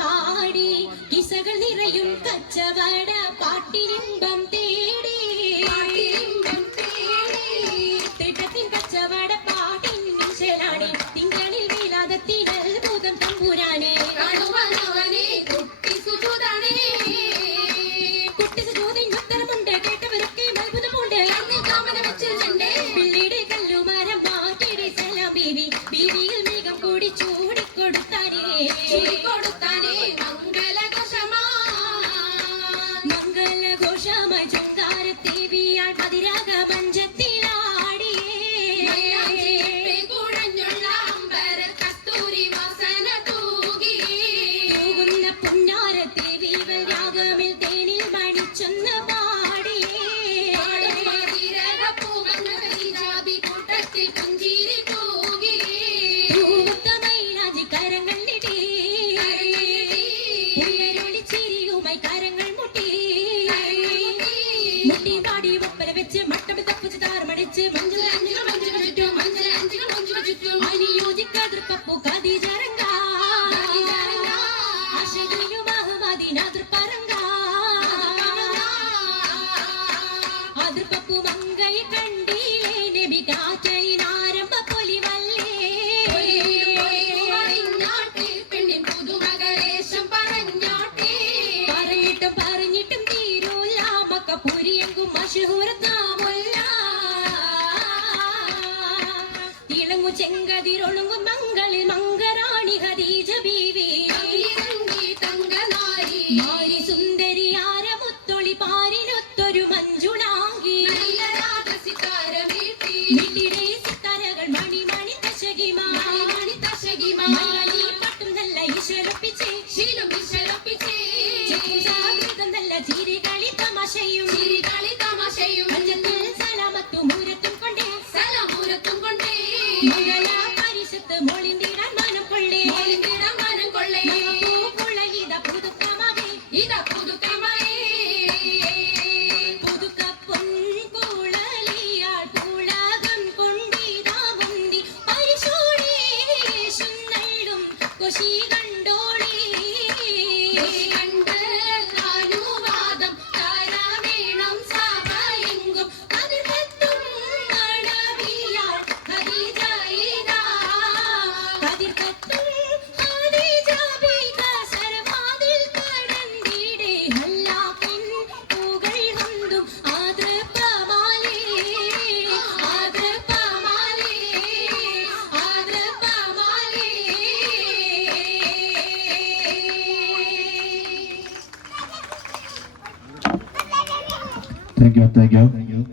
പാടി കിസകൾ നിറയും കച്ചവട പാട്ടിനിമ്പം തേടി തിട്ടത്തിൻ കച്ചവട പാട്ടിൻ മിശലാടി തിങ്കളിൽ വീലാതത്തിനൽ ഭൂതം തമ്പുരാനെ കുട്ടി സുജൂതിൻ ഉത്തരമുണ്ട് കേട്ടവരൊക്കെ അത്ഭുതമുണ്ട് പിള്ളിയുടെ കല്ലുമരം മാറ്റിയുടെ സലാം ബീവി ബീവിയിൽ മേഘം കൂടി ചൂടിക്കൊടുത്താനേ മംഗളഘോഷമായി ചുങ്കാരത്തേവിയാൾ മതിരാഗ മഞ്ചത്തിലാടിയേ കുഴഞ്ഞുള്ള അമ്പര കസ്തൂരി വാസന തൂകുന്ന പുന്നാരത്തേവികൾ രാഗമിൽ തേനിൽ മണിച്ചൊന്ന് പാടിയേ കൂട്ടത്തിൽ പുഞ്ചിരി കരങ്ങൾ നീട്ടി കരങ്ങൾ മുട്ടി മുട്ടി പാടി ഒപ്പന വെച്ച് മട്ടം തപ്പിച്ച് താർമണിച്ച് അനുയോജിക്കാതിർപ്പൂ കതിജരങ്ക ആശയിലും അഹമ്മദിനാതിർപ്പരങ്ക അതിർപ്പൂ മങ്കൈ കണ്ടില്ലേ നബി കാറ്റലിനാരംഭ പൊലിവല്ലേ പറഞ്ഞിട്ടും തീരൂല മക്കപ്പൂരിയെങ്കും മഷഹൂരത്താമുല്ല തിളങ്ങു ചെങ്കതിരൊളുങ്ങും മംഗളിൽ മംഗറാണി ഖദീജ ബീവി മാരി സുന്ദരിയാര മുത്തൊളി പാരിനൊത്തൊരു മഞ്ജുളാങ്കി താങ്ക് യു